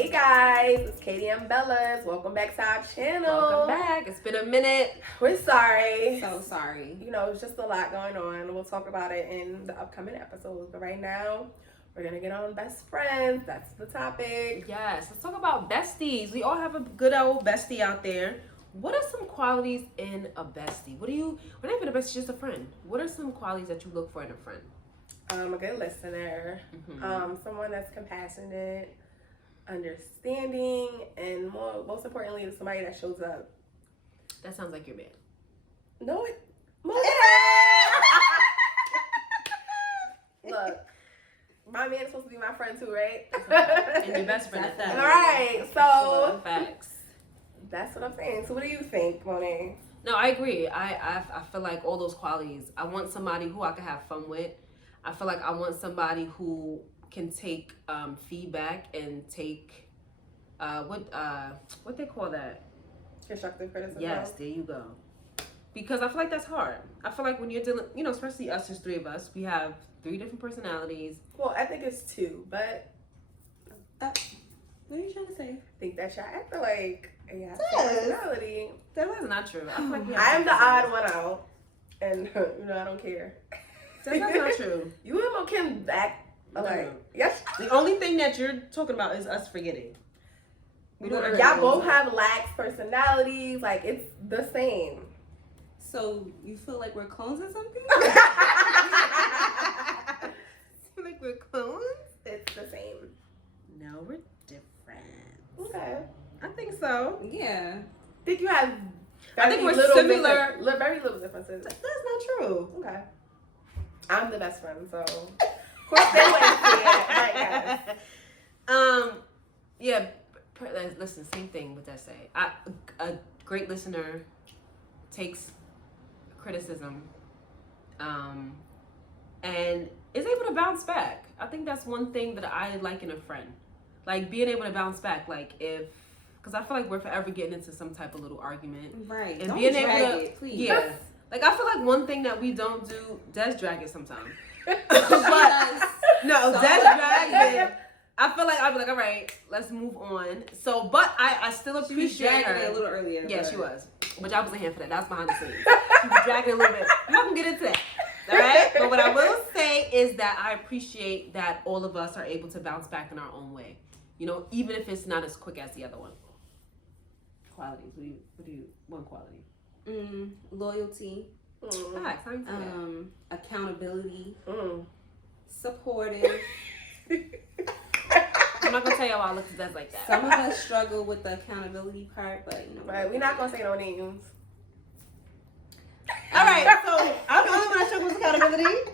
Hey guys, it's KDM Bellas. Welcome back to our channel. Welcome back. It's been a minute. We're sorry. So sorry. You know, it's just a lot going on. We'll talk about it in the upcoming episodes. But right now, we're going to get on best friends. That's the topic. Yes, let's talk about besties. We all have a good old bestie out there. What are some qualities in a bestie? We're not even a bestie, just a friend. What are some qualities that you look for in a friend? A good listener. Someone that's compassionate, understanding, and most importantly, somebody that shows up. That sounds like your man. No, it. Look, my man's supposed to be my friend too, right? And your best friend at that. All right, so facts. That's what I'm saying. So what do you think, Monet? No, I agree. I feel like all those qualities. I want somebody who I can have fun with. I feel like I want somebody who can take feedback and take what they call that? Constructive criticism. Yes, there you go. Because I feel like that's hard. I feel like when you're dealing, especially us, there's three of us. We have 3 different personalities. Well, I think it's 2, but what are you trying to say? I think that's y'all act like personality. That is not true. I feel like I'm the odd one out, and I don't care. That's not true. You and Mo Kim act alike. Yes. The only thing that you're talking about is us forgetting. Y'all both have lax personalities. Like, it's the same. So you feel like we're clones or something? Like we're clones? It's the same. No, we're different. Okay. I think so. Yeah. I think you have. I think we're similar. Very little differences. That's not true. Okay. I'm the best friend, so of course they wouldn't see it. Right, guys. Yeah. Listen, same thing with that. Say, a great listener takes criticism, and is able to bounce back. I think that's one thing that I like in a friend, like being able to bounce back. Like because I feel like we're forever getting into some type of little argument, right? And don't being drag able to, it, please. yeah. Like, I feel like one thing that we don't do, Des drag it sometimes. But, no, Des drags it. I feel like I'd be like, all right, let's move on. So, but I still appreciate her. She was dragging it a little earlier. Yeah, she was. But y'all wasn't here for that. That was behind the scenes. She was dragging it a little bit. I'm not going to get into that. All right? But what I will say is that I appreciate that all of us are able to bounce back in our own way. Even if it's not as quick as the other one. Qualities. One quality? Loyalty, Facts, accountability, supportive. I'm not gonna tell y'all I look at like that. Some of us struggle with the accountability part, but Right, we're not gonna say no names. All right, so I'm the only one that struggles with accountability.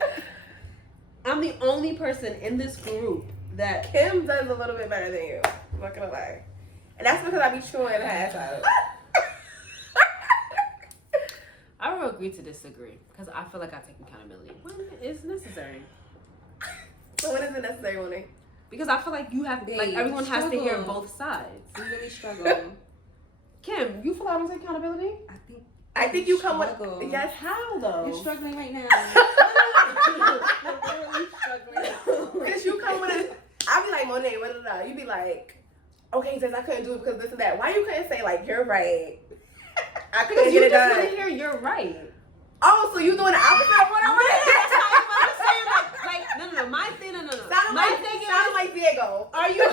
I'm the only person in this group that Kim does a little bit better than you. I'm not gonna lie, and that's because I be chewing her ass out. I will agree to disagree because I feel like I take accountability when it's necessary. So when is it necessary, Monet? Because I feel like you have, like everyone has to hear both sides. You really struggle. Kim, you feel like I don't take accountability? I think you come with. Yes, how though? You're struggling right now. You're really struggling. Because you come with it. I'll be like, Monet, what is that? You be like, okay, since I couldn't do it because this and that. Why you couldn't say like you're right? I couldn't get it done. Because you just want to hear you're right. Oh, so you doing the opposite of what I want? No. My thing, no. Sounded like Diego. Are you?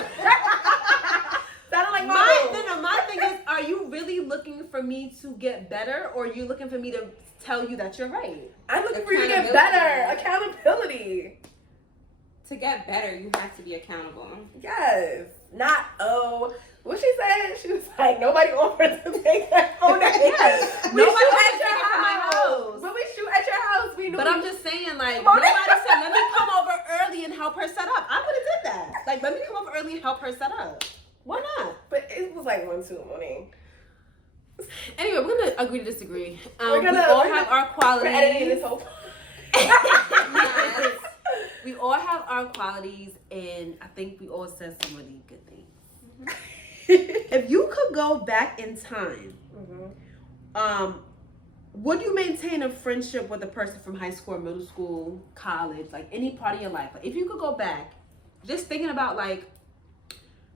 Sounded like my thing is, are you really looking for me to get better, or are you looking for me to tell you that you're right? I'm looking for you to get better. Accountability. To get better, you have to be accountable. Yes. Not, what she said? She was like, nobody offered to take that phone. Yes. We nobody shoot at at your house. But we shoot at your house. We knew. But I'm just saying, like, nobody said, let me come over early and help her set up. I would have did that. Like, let me come over early and help her set up. Why not? But it was like 1-2 morning. Anyway, we're going to agree to disagree. We all have our qualities. We're editing this whole yes. We all have our qualities, and I think we all said some really good things. If you could go back in time, would you maintain a friendship with a person from high school, or middle school, college, like any part of your life? Like, if you could go back, just thinking about like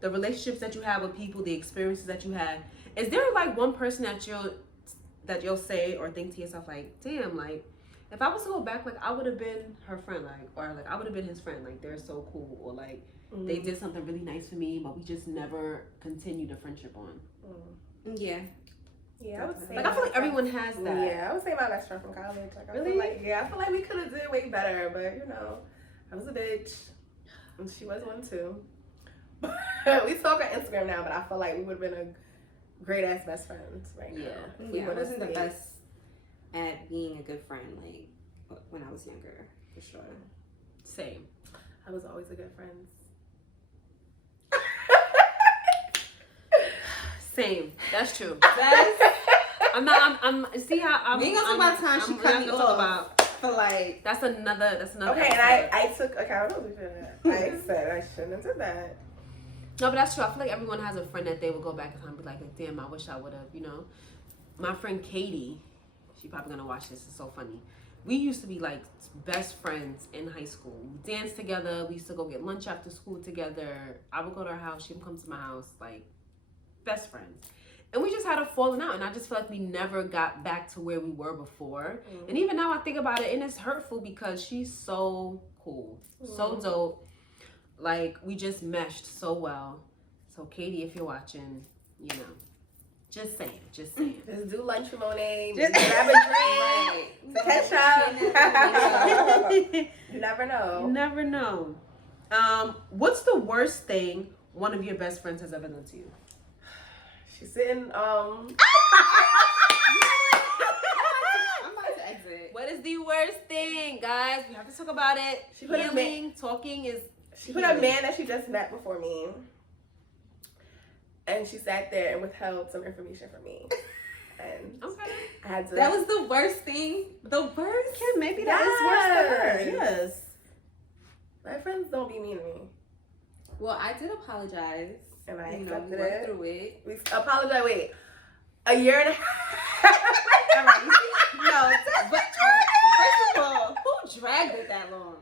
the relationships that you have with people, the experiences that you had. Is there like one person that you'll say or think to yourself like, damn, like if I was to go back, like I would have been her friend, like, or like I would have been his friend, like they're so cool, or like they did something really nice for me, but we just never continued the friendship on. Yeah. Yeah, I would say. Like I feel like everyone has that. Yeah, I would say my best friend from college. Like, I Really? feel like, I feel like we could have did way better, but you know, I was a bitch, and she was one too. We talk on Instagram now, but I feel like we would have been a great ass best friends right now. Yeah, I wasn't the best at being a good friend, like when I was younger, for sure. Same. I was always a good friend. Same. That's true. That's, I'm see how I'm. we ain't gonna talk about time she cut me off for like. That's another. Okay, episode. and I took accountability for that. I said I shouldn't have did that. No, but that's true. I feel like everyone has a friend that they would go back in time and be like, damn, I wish I would have, you know. My friend Katie, she's probably gonna watch this. It's so funny. We used to be like best friends in high school. We danced together. We used to go get lunch after school together. I would go to her house. She would come to my house. Like, best friends. And we just had a falling out. And I just feel like we never got back to where we were before. And even now I think about it, and it's hurtful because she's so cool. So dope. Like, we just meshed so well. So, Katie, if you're watching, you know, just saying. Just do lunch with Monet. Just grab a drink. To catch up. You never know. You never know. What's the worst thing one of your best friends has ever done to you? She's sitting, I'm about to exit. What is the worst thing, guys? We have to talk about it. She put a Healing, talking is... She put a man that she just met before me. And she sat there and withheld some information from me. And Okay. I had to... That was the worst thing. The worst. Kim, maybe that is worse for her. Yes. My friends don't be mean to me. Well, I did apologize. And I we accepted worked it. through it. We apologize. Wait. A year and a half. All right. No, but first of all, who dragged it that long?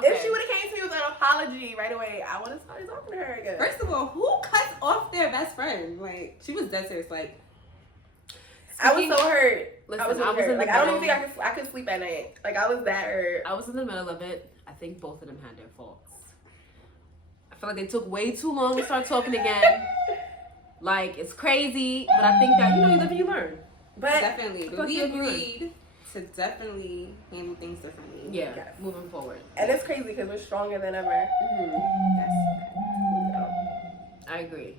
If she would have came to me with an apology right away, I would have started talking to her again. First of all, who cuts off their best friend? Like, she was dead serious. Like, I was so hurt. Listen, I was really hurt. Like, I don't even think I could sleep at night. Like, I was that hurt. I was in the middle of it. I think both of them had their faults. I feel like they took way too long to start talking again. Like, it's crazy, but I think that, you know, you live and you learn. But definitely. But we agreed to definitely handle things differently. Yeah, moving forward. And it's crazy because we're stronger than ever. I agree.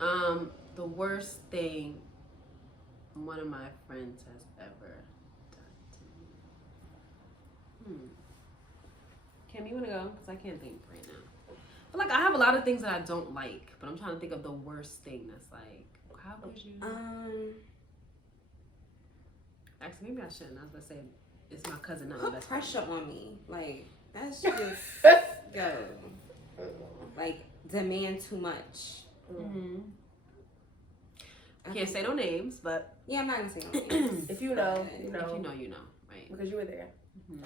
The worst thing one of my friends has ever done to me. Kim, you want to go? Because I can't think right now. But like, I have a lot of things that I don't like, but I'm trying to think of the worst thing that's like, how would you? Actually, maybe I shouldn't. I was gonna say it's my cousin, not my Put best pressure friend. on me. Like, that's just go. Like, demand too much. Can't say no names, but yeah, I'm not gonna say no names. If you know, you know. if you know, you know, right? Because you were there.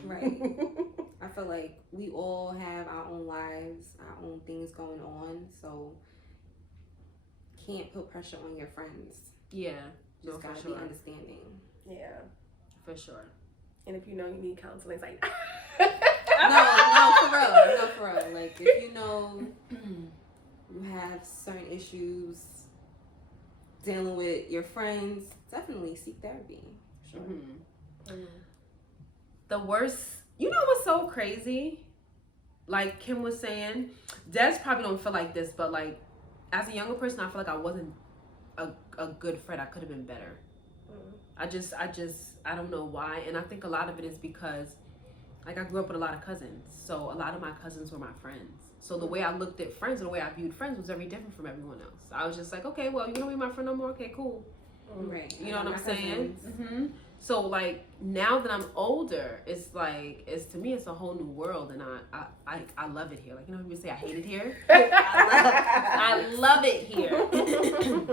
Right. I feel like we all have our own lives, our own things going on, so can't put pressure on your friends. Yeah, Just no, gotta for be sure. understanding. Yeah. For sure. And if you know you need counseling, it's like... No, for real. No, for real. Like, if you know you have certain issues dealing with your friends, definitely seek therapy. Sure. The worst, you know what's so crazy? Like Kim was saying, Des probably don't feel like this, but like as a younger person, I feel like I wasn't a good friend. I could have been better. I don't know why. And I think a lot of it is because like I grew up with a lot of cousins. So a lot of my cousins were my friends. So the way I looked at friends and the way I viewed friends was very different from everyone else. I was just like, okay, well, you're gonna be my friend no more. Okay, cool. Right. You know what I'm saying? So like now that I'm older, it's like to me it's a whole new world, and I love it here. Like, you know, people say I hate it here. I love it here,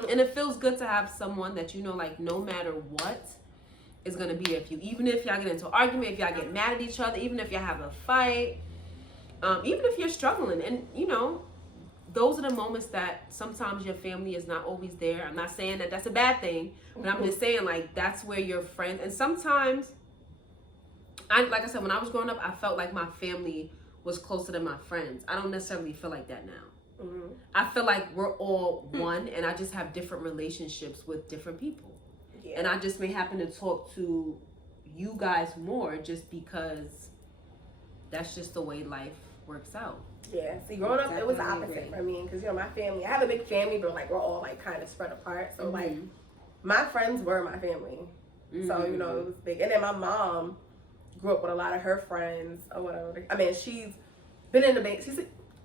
and it feels good to have someone that you know, like no matter what, is gonna be there for you. Even if y'all get into an argument, if y'all get mad at each other, even if y'all have a fight, even if you're struggling, and you know, those are the moments that sometimes your family is not always there. I'm not saying that that's a bad thing, but I'm just saying, like, that's where your friends, and sometimes, like I said, when I was growing up, I felt like my family was closer than my friends. I don't necessarily feel like that now. Mm-hmm. I feel like we're all one, and I just have different relationships with different people. Yeah. And I just may happen to talk to you guys more just because that's just the way life works out. Yeah, see, growing up, it was the Definitely opposite agree. for me, because, you know, my family, I have a big family, but, like, we're all, like, kind of spread apart, so, like, Mhm. my friends were my family, so, you know, it was big, and then my mom grew up with a lot of her friends, or whatever. I mean, she's been in the bank,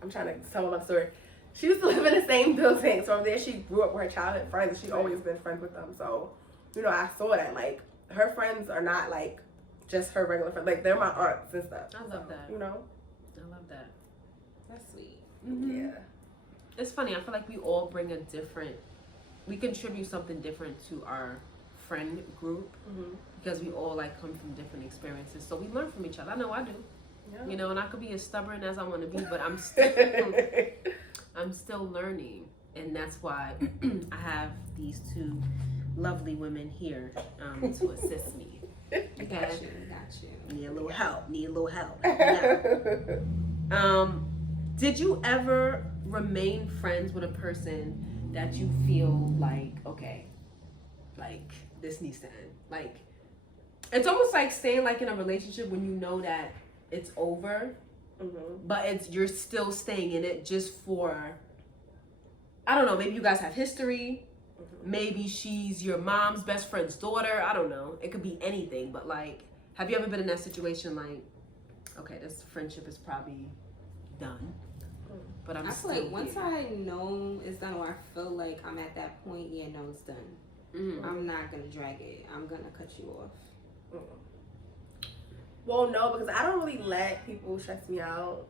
I'm trying to tell my story, she used to live in the same building, so there she grew up with her childhood friends, and she's always been friends with them, so, you know, I saw that, like, her friends are not, like, just her regular friends, like, they're my aunts and stuff. I love that. You know? I love that. That's sweet. Mm-hmm. Yeah. It's funny. I feel like we all bring we contribute something different to our friend group Mm-hmm. because we all like come from different experiences. So we learn from each other. I know I do. Yeah. You know, and I could be as stubborn as I want to be, but I'm still learning, and that's why I have these two lovely women here to assist me. Got Okay. you. Need a little help. Did you ever remain friends with a person that you feel like, okay, like this needs to end? Like, it's almost like staying like in a relationship when you know that it's over, Mm-hmm. but you're still staying in it just for, I don't know, maybe you guys have history. Mm-hmm. Maybe she's your mom's best friend's daughter. I don't know. It could be anything, but like, have you ever been in that situation like, okay, this friendship is probably done, but I I'm feel still like once here. I know it's done, or I feel like I'm at that point, yeah, no, it's done. Mhm. I'm not gonna drag it. I'm gonna cut you off. Mm-hmm. Well, no, because I don't really let people stress me out.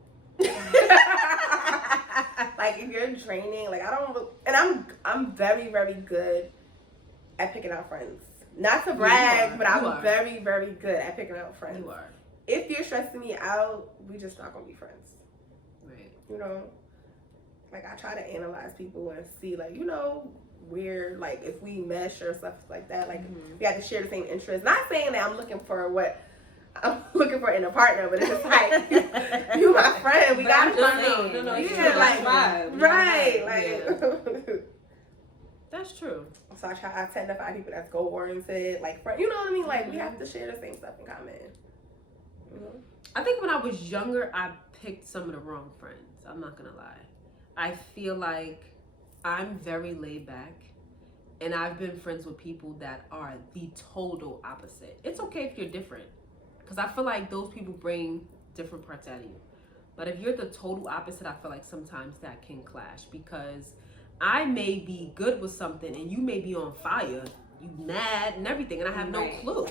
Like, if you're draining, like, I don't, and I'm very, very good at picking out friends. Not to brag, are. but You I'm are. very, very good at picking out friends. You are. If you're stressing me out, we just not gonna be friends. Right. You know, like, I try to analyze people and see, like, you know, where, like, if we mesh or stuff like that, like, we have to share the same interests. Not saying that I'm looking for what I'm looking for in a partner, but it's just like, you my friend, we gotta find no, yeah, like, vibe. right, like, That's true. so I tend to find people that's goal oriented, like, you know what I mean? Like, we have to share the same stuff in common. You know? I think when I was younger, I picked some of the wrong friends. I'm not gonna lie. I feel like I'm very laid back, and I've been friends with people that are the total opposite. It's okay if you're different, because I feel like those people bring different parts out of you. But if you're the total opposite, I feel like sometimes that can clash, because I may be good with something and you may be on fire, you mad and everything, and I have no Right. clue.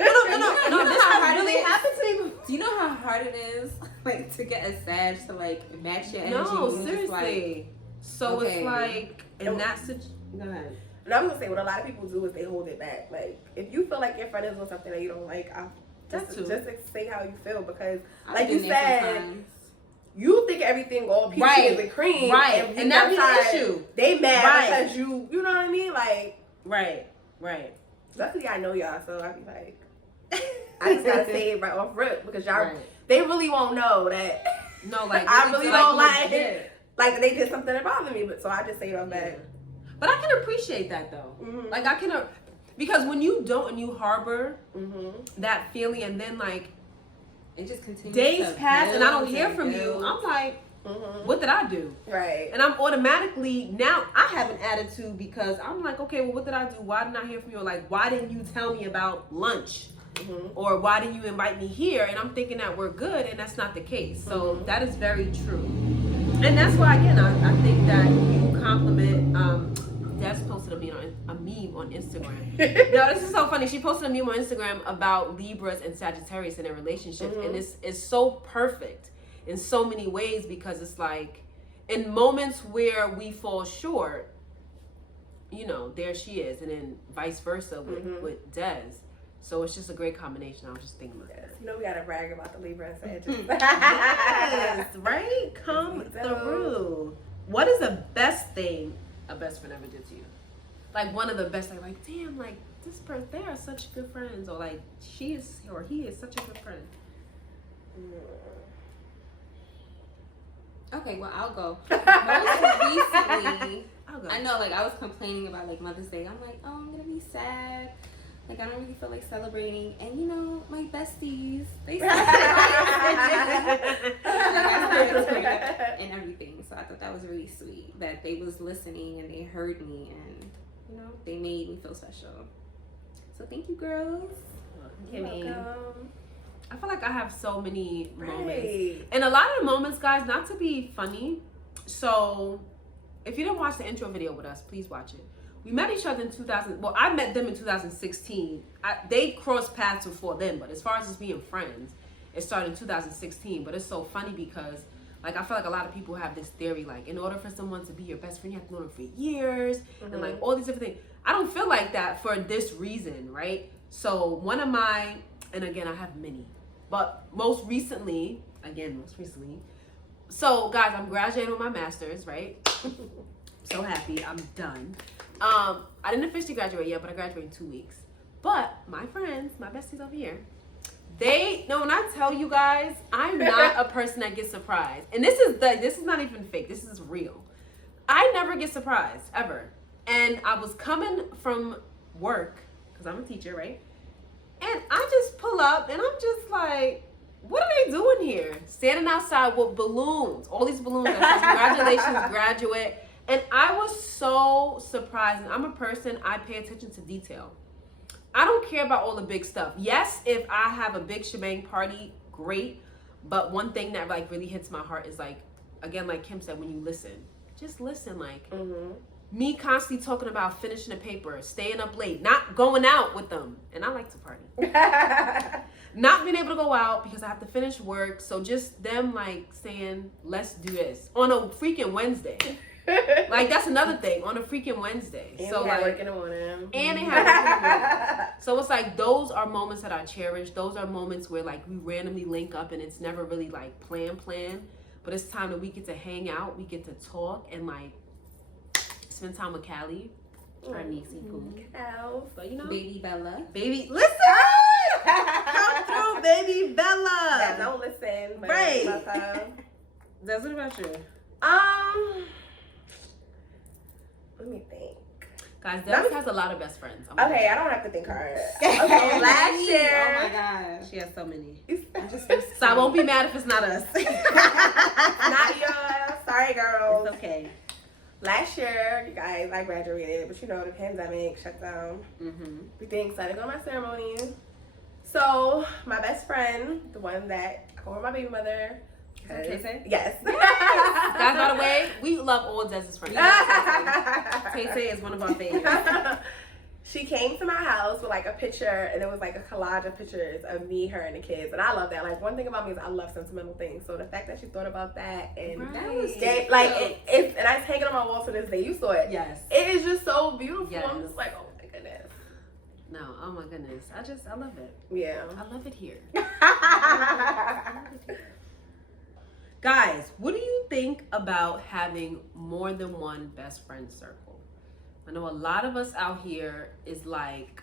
You know This how has hard really it is? happened to me. Do you know how hard it is, like, to get a Sag to like match your energy? No, when you're just, like, seriously. So okay. it's like in that situation. Go ahead. And I was gonna say, what a lot of people do is they hold it back. Like, if you feel like your friend is doing something that you don't like, That too. just say how you feel, because, I've like been you there said, sometimes. you think everything all peaches Right. and cream, Right. you And that'd be the outside, issue. They mad Right. because you know what I mean? Like, Right. Right. luckily I know y'all, so I be like, I just gotta say it right off rip, because y'all, Right. they really won't know that. No, like I really don't like it. Like, they did something that bothered me, but so I just say it on that. But I can appreciate that though. Mm-hmm. Like I can, because when you don't and you harbor Mm-hmm. that feeling, and then like It just continues. days to pass and I don't build hear and from you, build. I'm like, Mm-hmm. what did I do? Right. And I'm automatically, now I have an attitude, because I'm like, okay, well, what did I do? Why didn't I hear from you? Or like, why didn't you tell me about lunch? Mm-hmm. Or why didn't you invite me here? And I'm thinking that we're good, and that's not the case. So Mhm. that is very true. And that's why, again, I think that you compliment, Des posted a meme on Instagram. No, this is so funny. She posted a meme on Instagram about Libras and Sagittarius in their relationships. Mhm. And it's so perfect in so many ways, because it's like, in moments where we fall short, you know, there she is. And then vice versa with Des. So it's just a great combination. I was just thinking about Yes. that. You know, we gotta brag about the Libra and Sagittarius. Yes, right? Come We do. through. what is the best thing a best friend ever did to you? Like one of the best, like damn, like this person, they are such good friends, or like she is or he is such a good friend. Okay, well, I'll go. Most recently, I'll go. I know, like, I was complaining about, like, Mother's Day. I'm like, oh, I'm going to be sad. Like, I don't really feel like celebrating. And, you know, my besties, they celebrate. Like, I started doing it and everything. So I thought that was really sweet that they was listening and they heard me and, you know, they made me feel special. So thank you, girls. I feel like I have so many moments. Right. And a lot of the moments, guys, not to be funny. So if you didn't watch the intro video with us, please watch it. We met each other in 2000. Well, I met them in 2016. They crossed paths before then, but as far as us being friends, it started in 2016. But it's so funny because, like, I feel like a lot of people have this theory, like, in order for someone to be your best friend, you have to know them for years and, like, all these different things. I don't feel like that for this reason, right? So one of my, and again, I have many, but most recently, so guys, I'm graduating with my master's, right? So happy, I'm done. I didn't officially graduate yet, but I graduate in 2 weeks. But my friends, my besties over here, they know when I tell you guys, I'm not a person that gets surprised. And this is not even fake, this is real. I never get surprised, ever. And I was coming from work, because I'm a teacher, right? And I just pull up and I'm just like, what are they doing here? Standing outside with balloons, all these balloons that says congratulations, graduate. And I was so surprised. And I'm a person, I pay attention to detail. I don't care about all the big stuff. Yes, if I have a big shebang party, great. But one thing that like really hits my heart is like, again, like Kim said, when you listen, just listen. Like me constantly talking about finishing a paper, staying up late, not going out with them. And I like to party. Not being able to go out because I have to finish work. So just them like saying, let's do this on a freaking Wednesday. Like that's another thing, on a freaking Wednesday. And so we like work in the morning. And they have work in the morning. So it's like those are moments that I cherish. Those are moments where like we randomly link up and it's never really like plan. But it's time that we get to hang out, we get to talk and like spend time with Callie, our niecey poo. But you know, Baby Bella. baby, listen, come through, baby Bella. Yeah, don't listen. But Right. That's what about you? Let me think. Guys, Debbie has a lot of best friends. Okay, I don't have to think hard. Okay, last year. Oh my gosh. She has so many. So I won't be mad if it's not us. Not yours. Sorry, girls. It's okay. Last year, you guys, I graduated, but you know, the pandemic shut down. Everything, so I didn't go to my ceremony. So, my best friend, the one that I call her my baby mother. Yes. Guys, by the way, we love all Dez's friends. Tay is one of our favorites. She came to my house with like a picture, and it was like a collage of pictures of me, her, and the kids. And I love that. Like one thing about me is I love sentimental things. So the fact that she thought about that and that was gave, like it's and I hang it on my wall to this day. You saw it. Yes. It is just so beautiful. Yes. I'm just like, oh my goodness. No, oh my goodness. I love it. Yeah. I love it here. Guys, what do you think about having more than one best friend circle? I know a lot of us out here is like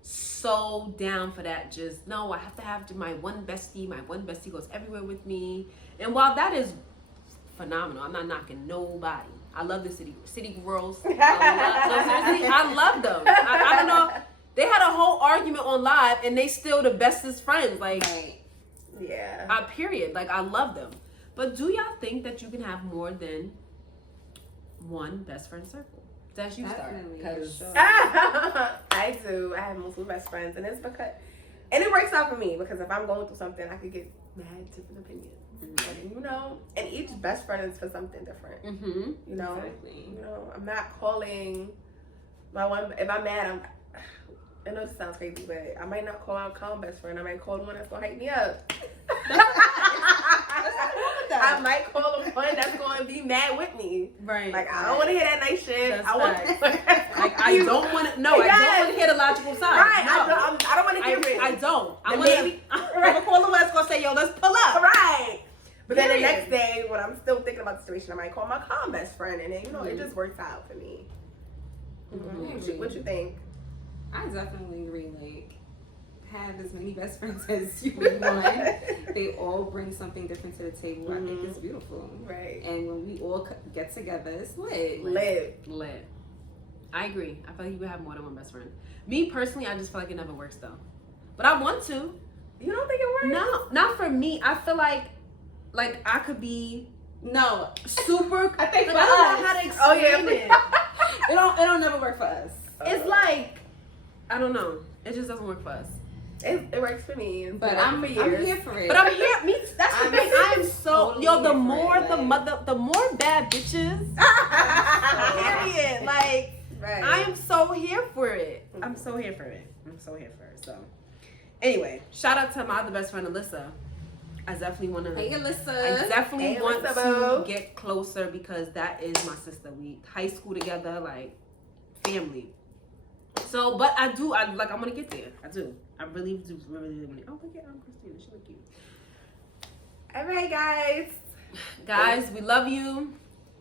so down for that. Just, no, I have to have my one bestie. My one bestie goes everywhere with me. And while that is phenomenal, I'm not knocking nobody. I love the city girls. I love them. I don't know. They had a whole argument on live and they still the bestest friends. Like, yeah. Period. Like, I love them. But do y'all think that you can have more than one best friend circle? That's you start. Because I do. I have multiple best friends, and it's because, and it works out for me because if I'm going through something, I could get mad different opinions, and you know, and each best friend is for something different. You know, you know, I'm not calling my one. If I'm mad, I know this sounds crazy, but I might not call out calm best friend. I might call the one that's gonna hype me up. I might call the one that's going to be mad with me. Right. Like, I don't want to hear that nice shit. That's I want like, I don't want to. No, yes. I don't want to hear the logical side. Right. No. I don't want to hear it. I don't. I'm going to call the one that's going to say, yo, let's pull up. Right. But then the next day, when I'm still thinking about about the situation, I might call my calm best friend, and then it just works out for me. What you think? I definitely agree. Like, have as many best friends as you want. They all bring something different to the table. I think it's beautiful. Right. And when we all get together, it's lit. Lit. I agree. I feel like you would have more than one best friend. Me personally, I just feel like it never works though. But I want to. You don't think it works? No, not for me. I feel like I could be super. I think I for don't know us. how to explain it. It don't never work for us. It's like I don't know. It just doesn't work for us. It works for me. But I'm here for it. But I'm here. That's the thing. I am so totally the here more for it, the more bad bitches. Period. Like right. I am so here for it. I'm so here for it. So anyway, shout out to my other best friend Alyssa. I definitely want to. Hey, Alyssa. I definitely Hey, want Alyssa, to get closer because that is my sister. We high school together, like family. So, but I want to get there. I do. I really do. Really want to. Oh, look at Christina. She look cute. All right, guys. Guys, we love you.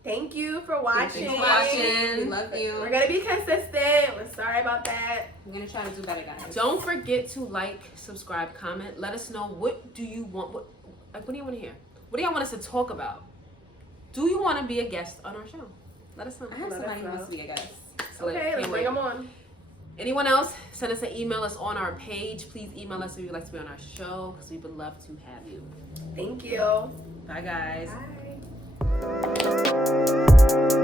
Thank you for watching. Thanks for watching. We love you. We're gonna be consistent. We're sorry about that. We're gonna try to do better, guys. Don't forget to like, subscribe, comment. Let us know what do you want. What do you want to hear? What do y'all want us to talk about? Do you want to be a guest on our show? Let us know. I have somebody who wants to be a guest. So Okay, let's bring them on. Anyone else, send us an email. Us on our page. Please email us if you'd like to be on our show because we would love to have you. Thank you. Bye, guys. Bye.